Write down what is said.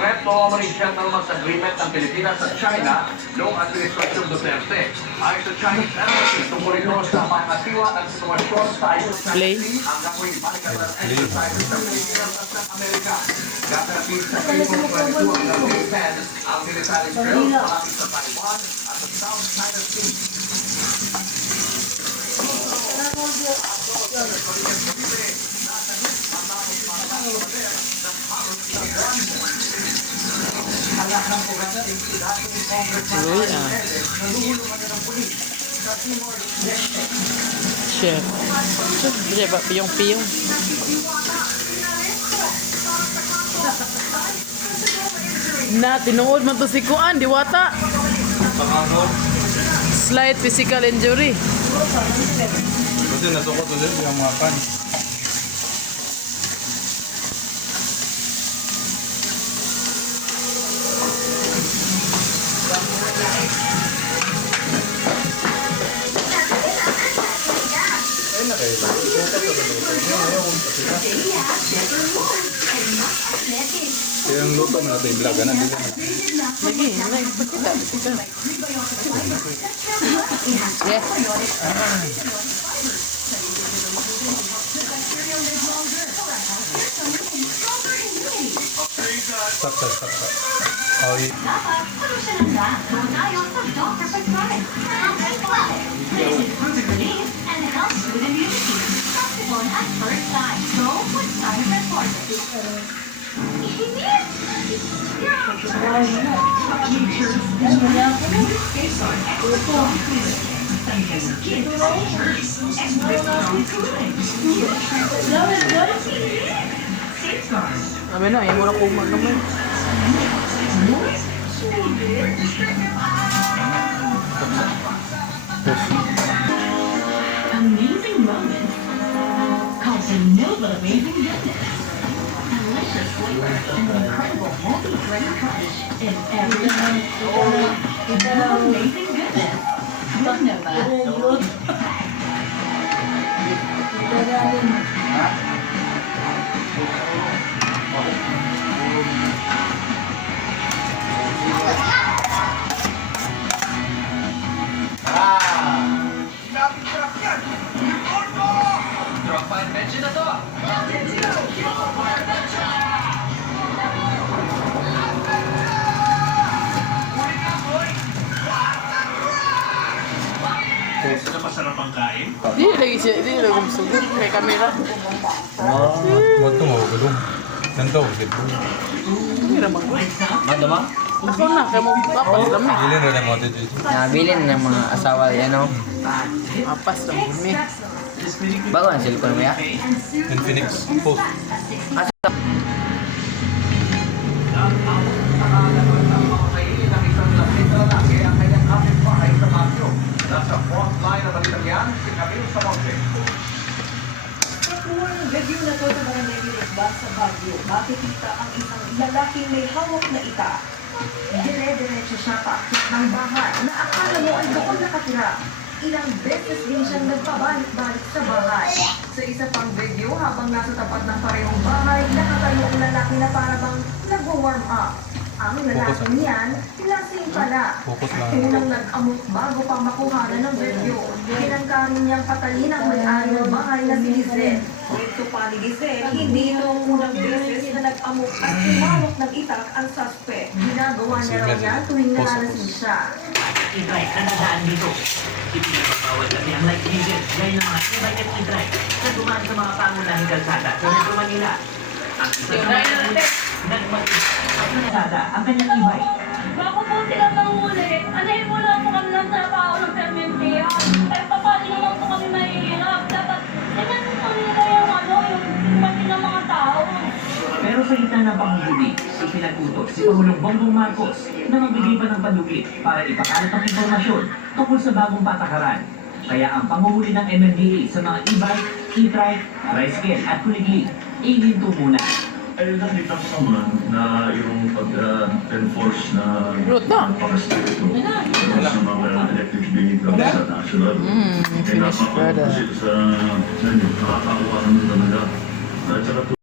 threat to opening gentleman's agreement ng Pilipinas at China noong Administrasyon Duterte. Ayon sa Chinese Embassy, tungkol ito sa pangasiwa ng sitwasyon sa Play. ang gagawing balikan ng exercises ng Pilipinas at ng Amerika. Gagawin sa April 22 hanggang May 10 ang military drill malapit sa Taiwan at sa South China Sea. Chef. Chef, piyong-piyong. Na, tinuod man to si Kuan, diwata. Slight physical injury. Kasi nasukot ulit yung mga pan. Yung luto mo natin vlog, ano? Lagi, nagpakita. Yes. Stop. Oh, yeah. Dapat solusyonan na kung tayo sa Dr. Prescribe. Proven relief and helps with immunity. Possible at first time. So, what's time reform? Sabi na, yung mura kumag naman. Amazing moments cause a noble amazing goodness. Delicious flavor and incredible multi-grain crunch in every It's amazing goodness with Nova. Drop by adventure na to! Gusto na masarap ang kain? Di lagi siya, di lagi masugod. May kamera. Ba't ito magulong? Ganito, dito. Kamera magod. Madama? Ako na, kaya mo papas lang eh. Bilin rin ang mga dito. Nabilin ng mga asawa yan, no? Papas lang bumi. Bago ang cellphone mo ya? Infinix Post. Nasa frontline ng balitang yan, si Camille Samonte. Kung review na to sa Barangay Virus sa Baguio, makikita ang isang lalaking may hawak na ita. Dire-diretso siya paakit ng bahay na akala mo ay doon nakatira. Ilang beses din siyang nagpabalik-balik sa bahay. Sa isa pang video, habang nasa tapat ng parehong bahay, nakatayo ang lalaki na parang nag-warm up. Ang lalaki niyan, lasing pala. Focus lang. Unang nag-amok bago pa makuha ng video. Pinangkarin niyang patalin ang may-ari ng bahay na si Giselle. Ito pa ni Giselle, hindi ito ang unang beses na nag-amok at umawak ng itak ang suspect. Ginagawa niya raw yan tuwing nalalasing siya. E-drive na nadaan dito. Ipinapabawal kami ang light diesel gaya ng mga e-bike at e-drive na dumaan sa mga pangunahing kalsada sa Metro Manila. Ang isa sa mga nagmatis at kalsada ang kanyang e-bike. Bago po sila manghuli, anahin mo lang po kami ng trabaho ng permentihan. Eh, paano naman po kami mahihirap? Dapat, ganyan po kami nila yung yung pati ng mga tao. Pero sa gitna ng panghuli, ipinag-utos si Pangulong Bongbong Marcos na magbigay pa ng panduklit para ipakalat ang impormasyon tungkol sa bagong patakaran. Kaya ang panguhuli ng MMDA sa mga e-bike, e-trike, tricycle at kuliglig, ihinto muna. Ay, nakita ko naman na yung pag-enforce na pag-restricto sa mga electric vehicles sa national. Kaya napakawala sila sa nakakakuha naman talaga. At saka